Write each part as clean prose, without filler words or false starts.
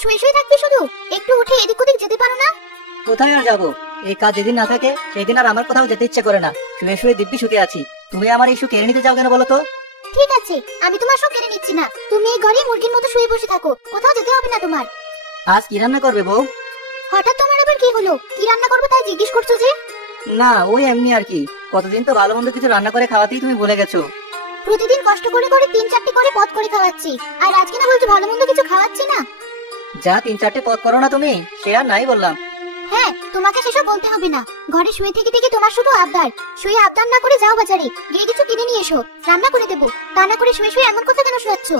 শুয়ে শুয়ে থাকবি শুধু? একটু উঠে এদিক ওদিক যেতে পারো না? কোথায় আর যাবো? এই কাজ যেদিন না থাকে সেদিন আর আমার কোথাও যেতে ইচ্ছে করে না। শুয়ে শুয়ে দিব্যি সুখে আছি। তুমি আমার এই সুখ কেড়ে নিতে চাও কেন বলো তো? ঠিক আছে, আমি তোমার সব কেড়ে নিচ্ছি না। তুমি এই ঘরে মুরগির মতো শুয়ে বসে থাকো, কোথাও যেতে হবে না তোমার। আজ কি রান্না করবে বউ? হঠাৎ তোমার আবার কি হলো? কি রান্না করবো তাই জিজ্ঞেস করছো যে? না, ওই এমনি আর কি। কতদিন তো ভালো মন্দ কিছু রান্না করে খাওয়াতেই তুমি ভুলে গেছো। প্রতিদিন কষ্ট করে করে 3-4টি করে পদ করে খাওয়াচ্ছি, আর আজকে না বলছো ভালো মন্দ কিছু খাওয়াচ্ছি না? যা 3-4টে পদ করো না তুমি, সে আর নাই বললাম। হ্যাঁ, তোমাকে সেসব বলতে হবে না। ঘরে শুয়ে থেকে থেকে তোমার শুধু আবদার। শুয়ে আবদার না করে যাও বাজারে, গিয়ে কিছু কিনে নিয়ে এসো, রান্না করে দেবো। তা না করে শুয়ে শুয়ে এমন কথা কেন শোনাচ্ছ?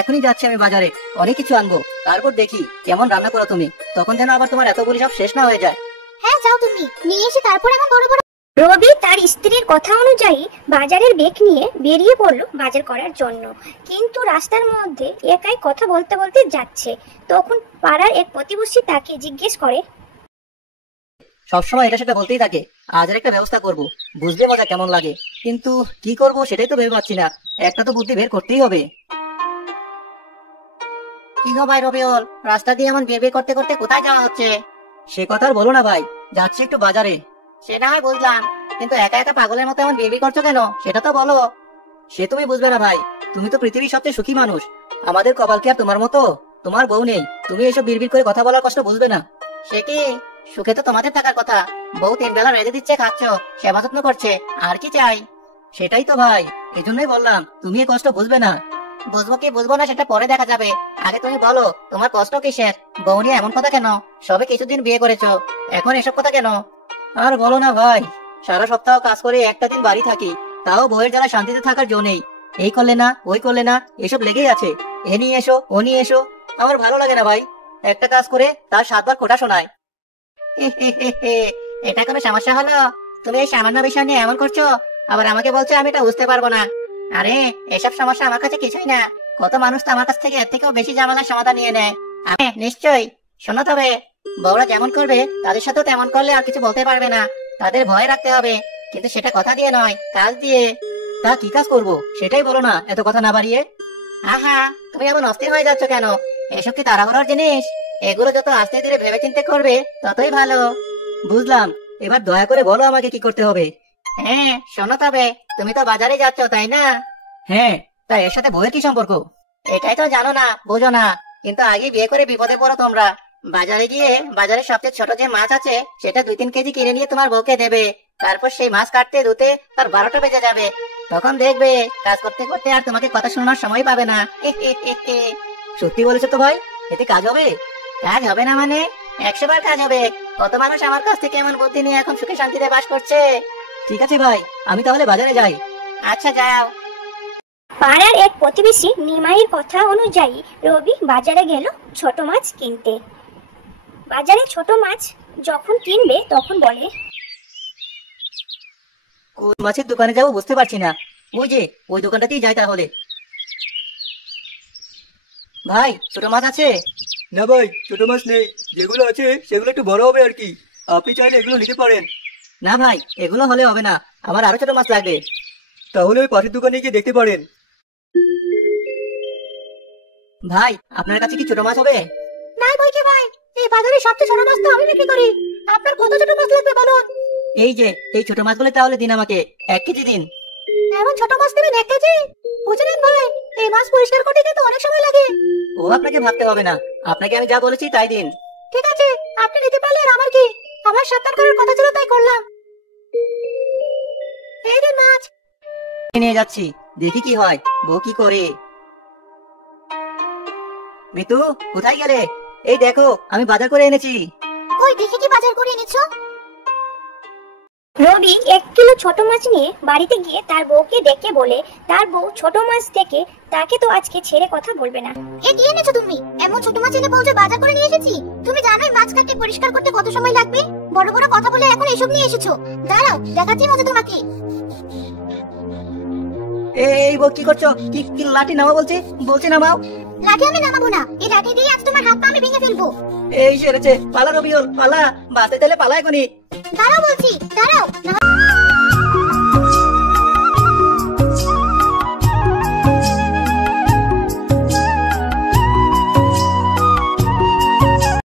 এখনই যাচ্ছি আমি বাজারে, অনেক কিছু আনবো। তারপর দেখি কেমন রান্না করো তুমি। তখন যেন আবার তোমার এত বলি সব শেষ না হয়ে যায়। হ্যাঁ যাও, তুমি নিয়ে এসে তারপর এমন বড় বড়। রবি তার স্ত্রীর কথা অনুযায়ী বাজারের ব্যাগ নিয়ে বেরিয়ে পড়লো বাজার করার জন্য। কিন্তু রাস্তার মধ্যে একাই কথা বলতে বলতে যাচ্ছে। তখন পাড়ার এক প্রতিবেশী তাকে জিজ্ঞেস করে, সবসময় এটা সেটা বলতেই থাকে। আজ আর একটা ব্যবস্থা করব, বুঝবে মজা কেমন লাগে। কিন্তু কি করব সেটাই তো ভেবে পাচ্ছি না। একটা তো বুদ্ধি বের করতেই হবে। কি গো ভাই রবিউল, রাস্তা দিয়ে এমন বের বের করতে করতে কোথায় যাওয়া হচ্ছে? সে কথা আর বলো না ভাই, যাচ্ছি একটু বাজারে। সে না হয় বুঝলাম, কিন্তু একা একা পাগলের মতো এমন বের বের করছো কেন সেটা তো বলো। সে তুমি বুঝবে না ভাই, তুমি তো পৃথিবীর সবচেয়ে সুখী মানুষ। আমাদের কপাল কি আর তোমার মতো? তোমার বউ নেই, তুমি এসব বিড়বিড় করে কথা বলার কষ্ট বুঝবে না। সে কি, সুখে তো তোমাদের থাকার কথা। বউ 3 বেলা রেঁধে দিচ্ছে, খাচ্ছ, সেবা যত্ন করছে, আর কি চাই? সেটাই তো ভাই, এজন্যই বললাম তুমি এই কষ্ট বুঝবে না। বুঝবো কি বুঝবো না সেটা পরে দেখা যাবে। আগে তুমি বলো তোমার কষ্ট কিসের? বউ নিয়ে এমন কথা কেন? সবে কিছুদিন বিয়ে করেছো, এখন এসব কথা কেন? আর বলো না ভাই, সারা সপ্তাহ কাজ করে একটা দিন বাড়ি থাকি, তাও বউয়ের জ্বালা শান্তিতে থাকার জো নেই। এই করলে না, ওই করলে না, এসব লেগেই আছে। এ নিয়ে এসো, ও নিয়ে এসো। আমার ভালো লাগে না ভাই, একটা কাজ করে তার 7 বার খোঁটা শোনায়। এটা কোনো সমস্যা হলো? তুমি এই সামান্য বিষয় নিয়ে এমন করছো, আবার আমাকে বলছো আমি এটা বুঝতে পারবো না। আরে এসব সমস্যা আমার কাছে কিছুই না। কত মানুষ তো আমার কাছ থেকে এর থেকেও বেশি ঝামেলার সমাধান নিয়ে নেয়। আমি নিশ্চয়ই, শোনো তবে, বউরা যেমন করবে তাদের সাথেও তেমন করলে আর কিছু বলতে পারবে না। তাদের ভয় রাখতে হবে, কিন্তু সেটা কথা দিয়ে নয়, কাজ দিয়ে। তা কি কাজ করবো সেটাই বলো না, এত কথা না বাড়িয়ে। আহা, তুমি এমন অস্থির হয়ে যাচ্ছ কেন? এসব কি তাড়াহুড়োর জিনিস? এগুলো যত আস্তে ধীরে ভেবে চিন্তে করবে ততই ভালো। বুঝলাম, এবার দয়া করে বলো আমাকে কি করতে হবে। হ্যাঁ শোনো তবে, তুমি তো বাজারে যাচ্ছ তাই না? হ্যাঁ, তাই এর সাথে বউয়ের কি সম্পর্ক? এটাই তো জানো না, বোঝো না, কিন্তু আগে বিয়ে করে বিপদে পড়ো তোমরা। বাজারে গিয়ে বাজারের সবচেয়ে ছোট যে মাছ আছে সেটা 2-3 কেজি কিনে নিয়ে তোমার বউকে দেবে। তারপর সেই মাছ কাটতে ধুতে তার 12টা বেজে যাবে। তখন দেখবে কাজ করতে করতে আর তোমাকে কথা শোনার সময় পাবে না। সত্যি বলেছো তো ভাই, এতে কাজ হবে? কাজ হবে না মানে 100 বার কাজ হবে। কত মানুষ আমার কাছ থেকে এমন বুদ্ধি নিয়ে এখন সুখে শান্তিতে বাস করছে। ঠিক আছে ভাই, আমি তাহলে বাজারে যাই। আচ্ছা যাও। পাড়ার এক প্রতিবেশী নিমাইয়ের কথা অনুযায়ী রবি বাজারে গেল ছোট মাছ কিনতে। বাজারে ছোট মাছ যখন কিনবে তখন বলে, কোন মাছের দোকানে যাবো বুঝতে পারছি না। ওই যে ওই দোকানটাতেই যাই তাহলে। ভাই ছোট মাছ আছে? না ভাই, ছোট মাছ নেই। যেগুলো আছে সেগুলো একটু বড় হবে আর কি। আপনি চাইলে এগুলো নিতে পারেন। না ভাই, এগুলো হলে হবে না, আমার আরো ছোট মাছ লাগবে। তাহলে ওই পাশের দোকানে গিয়ে দেখতে পারেন। ভাই আপনার কাছে কি ছোট মাছ হবে? নাই বই কি ভাই, এই বাজারে সবচেয়ে ছোট মাছ তো আমি বিক্রি করি। আপনার কত ছোট মাছ লাগবে বলুন? এই যে এই ছোট মাছগুলো তাহলে দিন, আমাকে 1 কেজি দিন। এমন ছোট মাছ নেবেন 1 কেজি? বুঝলেন ভাই, এই মাছ পরিষ্কার করতে কিন্তু অনেক সময় লাগে। ও আপনাকে ভাবতে হবে না, আপনাকে আমি যা বলেছি তাই দিন। ঠিক আছে, আপনি নিতে পারলে আর আমার কি? আমার সাবধান করার কথা ছিল তাই করলাম। এই যে মাছ নিয়ে যাচ্ছি, দেখি কি হয়, বউ কি করে। মিতু কোথায় গেলে? এই দেখো আমি বাজার করে এনেছি। ওই দেখি কি বাজার করে এনেছো? রবি 1 কিলো ছোট মাছ নিয়ে বাড়িতে গিয়ে তার বউকে ডেকে বলে, তার বউ ছোট মাছ দেখে তাকে তো আজকে ছেড়ে কথা বলবে না। এ কি এনেছো তুমি? এমন ছোট মাছ এনে বলছো বাজার করে নিয়ে এসেছি। তুমি জানোই মাছ কাটতে পরিষ্কার করতে কত সময় লাগবে? বড় বড় কথা বলে এখন এসব নিয়ে এসেছো। দাঁড়াও দেখাচ্ছি মজা তোমাকে। এই বউ কি করছো? কি কি লাঠি নামা বলছি নামাও। লাঠি আমি নামাবো না, এই লাঠি দিয়ে আজ তোমার হাত পা আমি ভেঙে ফেলবো। এই সেরেছে, পালা রবিউল পালা, বাঁচতে দিলে পালা এখনই। দাঁড়াও বলছি, দাঁড়াও।